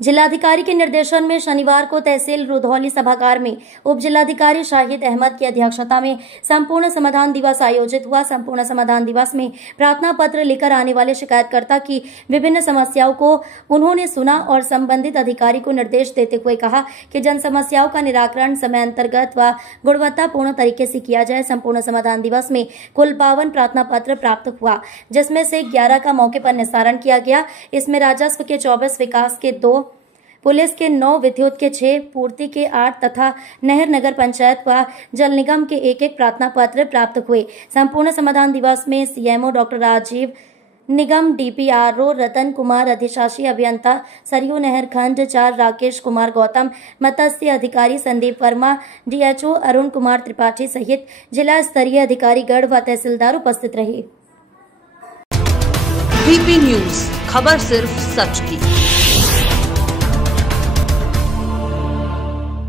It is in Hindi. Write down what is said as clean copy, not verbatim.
जिलाधिकारी के निर्देशन में शनिवार को तहसील रुधौली सभागार में उप जिलाधिकारी शाहिद अहमद की अध्यक्षता में संपूर्ण समाधान दिवस आयोजित हुआ। संपूर्ण समाधान दिवस में प्रार्थना पत्र लेकर आने वाले शिकायतकर्ता की विभिन्न समस्याओं को उन्होंने सुना और संबंधित अधिकारी को निर्देश देते हुए कहा कि जन समस्याओं का निराकरण समयान्तर्गत व गुणवत्तापूर्ण तरीके से किया जाए। संपूर्ण समाधान दिवस में कुल 52 प्रार्थना पत्र प्राप्त हुआ, जिसमें से 11 का मौके पर निस्तारण किया गया। इसमें राजस्व के 24, विकास के 2, पुलिस के 9, विद्युत के 6, पूर्ति के 8 तथा नहर नगर पंचायत व जल निगम के 1-1 प्रार्थना पत्र प्राप्त हुए। संपूर्ण समाधान दिवस में सीएमओ डॉक्टर राजीव, निगम डीपीआरओ रतन कुमार, अधिशासी अभियंता सरयू नहर खंड 4 राकेश कुमार गौतम, मत्स्य अधिकारी संदीप वर्मा, डीएचओ अरुण कुमार त्रिपाठी सहित जिला स्तरीय अधिकारी गण व तहसीलदार उपस्थित रहे। डीपी न्यूज, खबर सिर्फ सच की।